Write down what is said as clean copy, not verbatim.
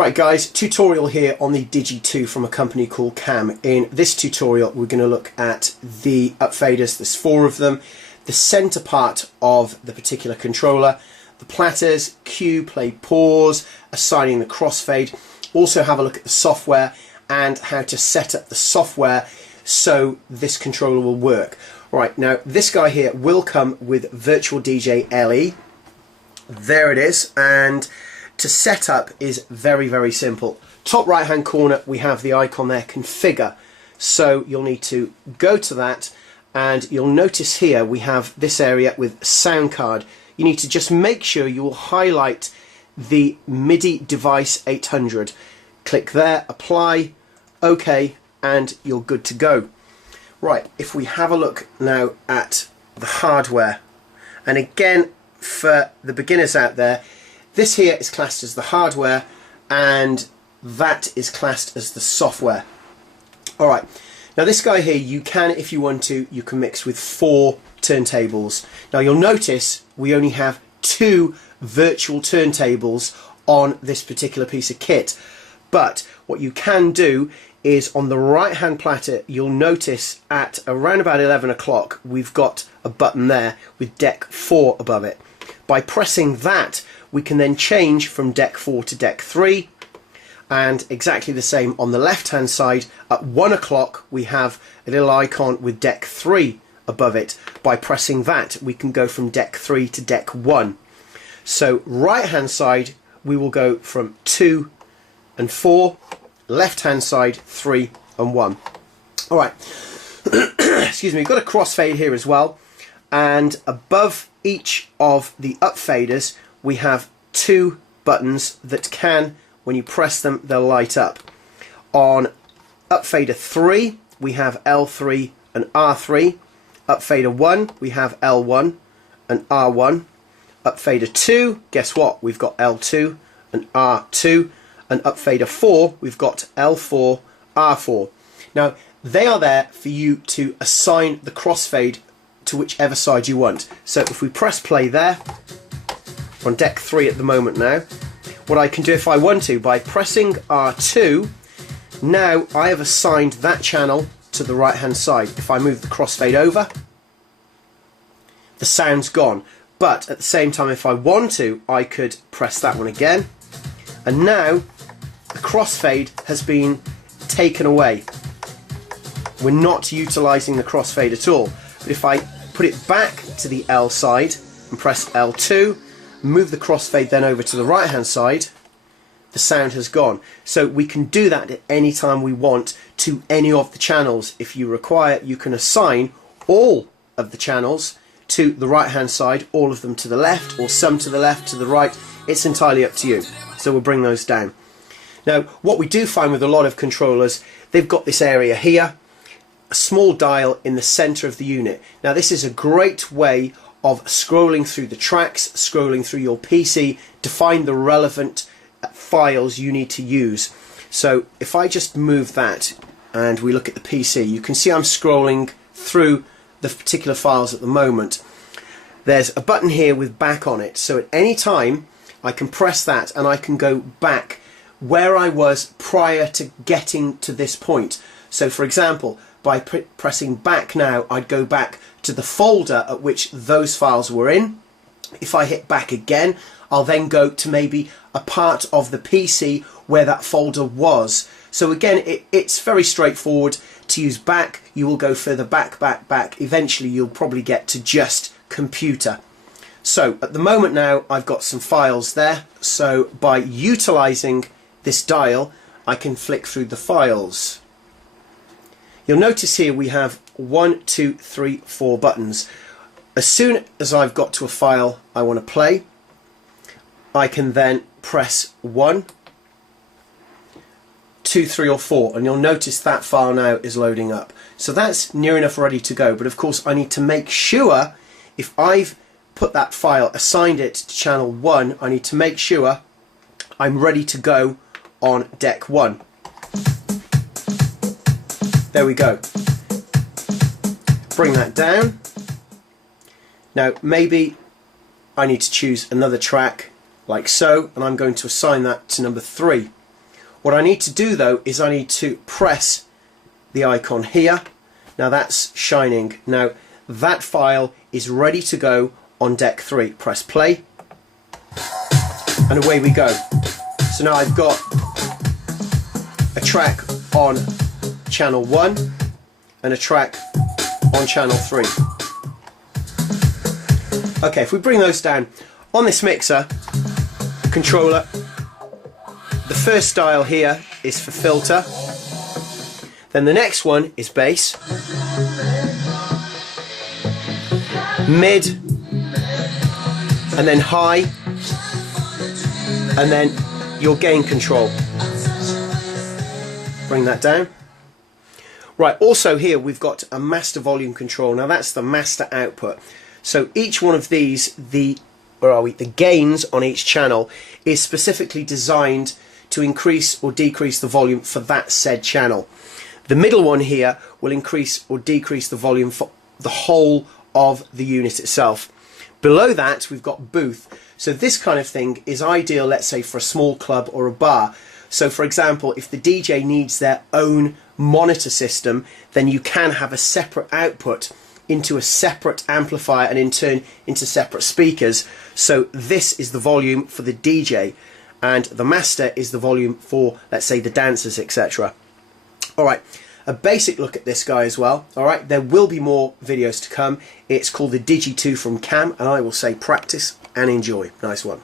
Right guys, tutorial here on the Digi 2 from a company called KAM. In this tutorial we're going to look at the up faders. There's 4 of them, the center part of the particular controller, the platters, cue, play, pause, assigning the crossfade. Also have a look at the software and how to set up the software so this controller will work. Right, now this guy here will come with Virtual DJ LE. There it is, and to set up is very simple. Top right hand corner we have the icon there, configure. So you'll need to go to that and you'll notice here we have this area with soundcard. You need to just make sure you will highlight the MIDI device 800. Click there, apply, OK, and you're good to go. Right, if we have a look now at the hardware, and again for the beginners out there, this here is classed as the hardware and that is classed as the software. Alright, now this guy here, you can, if you want to, you can mix with 4 turntables. Now you'll notice we only have 2 virtual turntables on this particular piece of kit, but what you can do is on the right hand platter you'll notice at around about 11 o'clock we've got a button there with deck 4 above it. By pressing that we can then change from deck 4 to deck 3, and exactly the same on the left hand side at 1 o'clock we have a little icon with deck 3 above it. By pressing that we can go from deck 3 to deck 1. So right hand side we will go from 2 and 4, left hand side 3 and 1. Alright, excuse me, we've got a crossfade here as well, and above each of the up faders we have 2 buttons that can, when you press them, they'll light up. On up fader 3 we have L3 and R3. Up fader 1 we have L1 and R1. Up fader 2, guess what, we've got L2 and R2. And up fader 4 we've got L4, R4. Now they are there for you to assign the crossfade to whichever side you want. So if we press play there, on deck 3 at the moment now, what I can do if I want to, by pressing R2, now I have assigned that channel to the right hand side. If I move the crossfade over, the sound's gone. But at the same time, if I want to, I could press that one again, and now the crossfade has been taken away. We're not utilising the crossfade at all. But if I put it back to the L side and press L2, move the crossfade then over to the right hand side, the sound has gone. So we can do that at any time we want to any of the channels. If you require, you can assign all of the channels to the right hand side, all of them to the left, or some to the left, to the right. It's entirely up to you. So we'll bring those down. Now what we do find with a lot of controllers, they've got this area here, a small dial in the center of the unit. Now this is a great way of scrolling through the tracks, scrolling through your PC to find the relevant files you need to use. So if I just move that and we look at the PC, you can see I'm scrolling through the particular files at the moment. There's a button here with back on it, so at any time I can press that and I can go back where I was prior to getting to this point. So for example, by pressing back now, I'd go back to the folder at which those files were in. If I hit back again, I'll then go to maybe a part of the PC where that folder was. So again, it's very straightforward to use back. You will go further back. Eventually you'll probably get to just computer. So at the moment now I've got some files there, so by utilising this dial I can flick through the files. You'll notice here we have 1, 2, 3, 4 buttons. As soon as I've got to a file I want to play, I can then press 1, 2, 3 or 4, and you'll notice that file now is loading up. So that's near enough ready to go, but of course I need to make sure, if I've put that file, assigned it to channel 1, I need to make sure I'm ready to go on deck 1. There we go. Bring that down. Now maybe I need to choose another track like so, and I'm going to assign that to number 3. What I need to do though is I need to press the icon here. Now that's shining. Now that file is ready to go on deck 3. Press play and away we go. So now I've got a track on channel 1 and a track on channel 3. Okay, if we bring those down on this mixer controller, the first dial here is for filter, then the next one is bass, mid, and then high, and then your gain control. Bring that down. Right, also here we've got a master volume control. Now that's the master output. So each one of these, the gains on each channel is specifically designed to increase or decrease the volume for that said channel. The middle one here will increase or decrease the volume for the whole of the unit itself. Below that we've got booth. So this kind of thing is ideal, let's say, for a small club or a bar. So for example, if the DJ needs their own monitor system, then you can have a separate output into a separate amplifier and in turn into separate speakers. So this is the volume for the DJ and the master is the volume for, let's say, the dancers, etc. Alright, a basic look at this guy as well. Alright, there will be more videos to come. It's called the Digi 2 from KAM, and I will say practice and enjoy. Nice one.